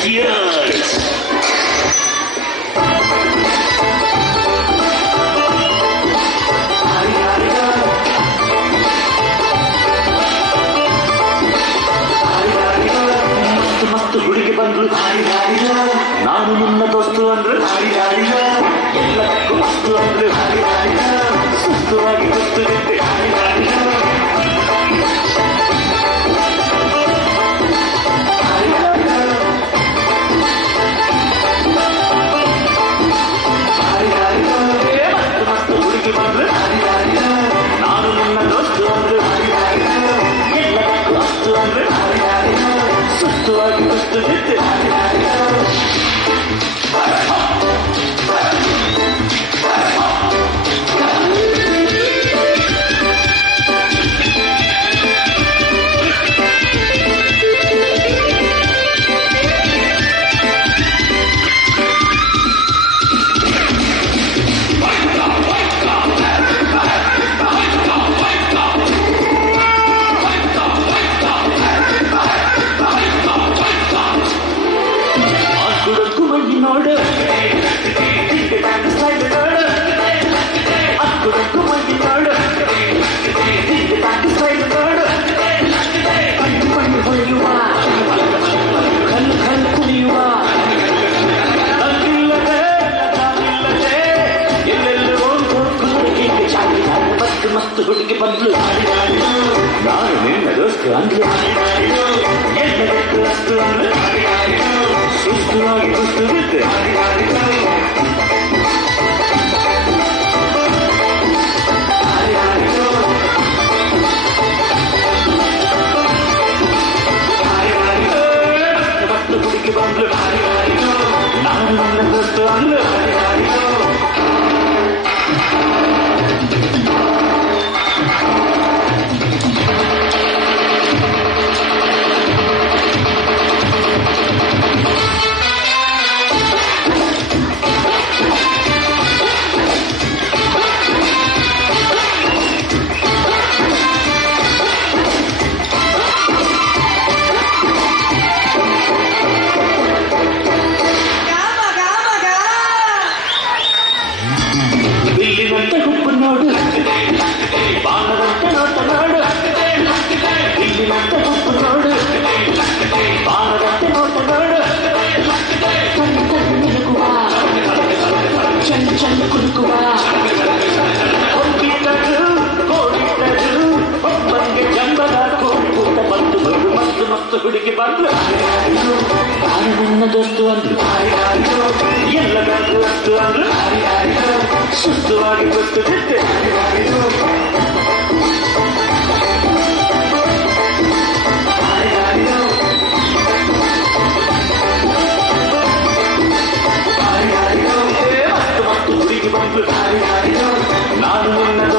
Cheers! ಮಸ್ತು ಹುಡುಗಿ ಬಂದ್ರು ನಾನು ನಿನ್ನ ದೋಸ್ತು ಅಂದ್ರು ಎಲ್ಲಕ್ಕೂ ಮಸ್ತು ಅಂದ್ರು ಸುಸ್ತುವಾಗಿ ಗೊತ್ತು ಬಿಟ್ಟೆ ಮಸ್ತು ಹುಡುಗಿ ಬಂದ್ರು ನಾನು ನಿನ್ನ ದೋಸ್ತು ಅಂದ್ರು ಎಲ್ಲಕ್ಕೂ ಮಸ್ತು ಅಂದ್ರು ಸುಸ್ತುವಾಗಿ ಗೊತ್ತು ಬಿಟ್ಟೆ ನೋಡು ಅಕ್ಕುಡಕ್ಕೂ ಮಂದಿ ನೋಡು ನೋಡು ಕಣ್ಣು ಕಣ್ಣು ಹೊಳೆಯುವ ಕಲ್ಲು ಕಲ್ಲು ಕುಣಿಯುವ ನನ್ನಿಲ್ಲದೆ ಎಲ್ಲೆಲ್ಲೋ ಮಸ್ತು ಮಸ್ತು ಹುಡುಗಿ ಬಂದ್ಲು ನಾನು ನಿನ್ನ ದೋಸ್ತು ಅಂದ್ಲು ಎಲ್ಲದಕ್ಕೂ ಅಷ್ಟು ಅಂದ್ಲು ಸುಸ್ತುವಾಗಿ ಗೊತ್ತು ಬಿಟ್ಟೆ ಮತ್ತು ಹುಡುಗಿ ಬಂದ್ಲು ನಾನು ನನ್ನ ದೋಸ್ತು ಅಂದ್ಲು ಇಲ್ಲಿನಂತೆ ಹುಪ್ಪು ನೋಡು ಬಾಣದಂತೆ ನೋಟ ನೋಡು ಇಲ್ಲಿನಂತೆ ಹುಪ್ಪು ನೋಡು ಬಾಣದಂತೆ ನೋಟ ನೋಡು ಕಣ್ಣು ಕಣ್ಣು ಮಿನುಗುವ ಚಂದ ಚಂದ ಕುಲುಕುವ ಹೊಂದಿಟ್ಟರು ಕೋಡಿಟ್ಟರು ಒಬ್ಬಂಗೆ ಜಂಬದ ಕೂಟ ಬಂದು ಬರು ಮಸ್ತು ಮಸ್ತು ಹುಡುಗಿ ಬಂದು ನಾನು ನನ್ನ ದೋಸ್ತು ಅಂದ್ರು ಎಲ್ಲದಕ್ಕೂ ಅಷ್ಟು ಅಂದ್ರು ಸುಸ್ತುವಾಗಿ ಗೊತ್ತು ಬಿಟ್ಟೆ ಮತ್ತು ಹುಡುಗಿ ಬಂದು ನಾನು ನಿನ್ನ